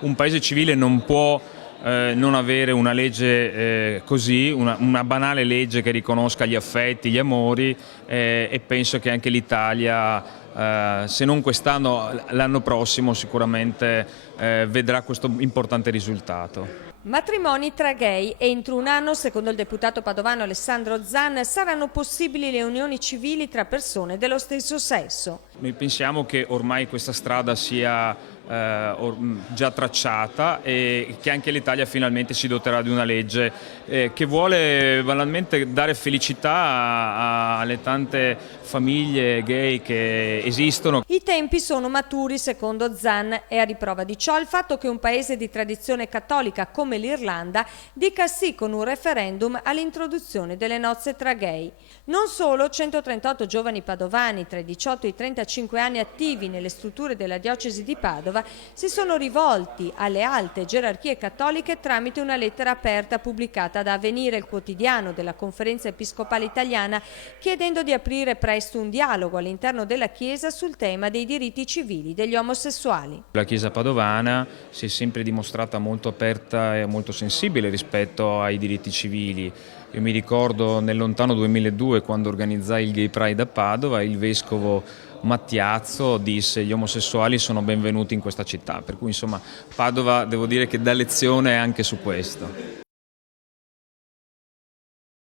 Un paese civile non può non avere una legge così, una banale legge che riconosca gli affetti, gli amori, e penso che anche l'Italia, se non quest'anno, l'anno prossimo sicuramente vedrà questo importante risultato. Matrimoni tra gay. Entro un anno, secondo il deputato padovano Alessandro Zan, saranno possibili le unioni civili tra persone dello stesso sesso. Noi pensiamo che ormai questa strada sia già tracciata e che anche l'Italia finalmente si doterà di una legge che vuole banalmente dare felicità alle tante famiglie gay che esistono. I tempi sono maturi, secondo Zan, e a riprova di ciò il fatto che un paese di tradizione cattolica come l'Irlanda dica sì con un referendum all'introduzione delle nozze tra gay. Non solo, 138 giovani padovani tra i 18 e i 35 anni attivi nelle strutture della diocesi di Padova si sono rivolti alle alte gerarchie cattoliche tramite una lettera aperta pubblicata da Avvenire, il quotidiano della Conferenza Episcopale Italiana, chiedendo di aprire presto un dialogo all'interno della Chiesa sul tema dei diritti civili degli omosessuali. La Chiesa padovana si è sempre dimostrata molto aperta e molto sensibile rispetto ai diritti civili. Io mi ricordo nel lontano 2002, quando organizzai il Gay Pride a Padova, il vescovo Mattiazzo disse: gli omosessuali sono benvenuti in questa città, per cui insomma Padova devo dire che dà lezione anche su questo.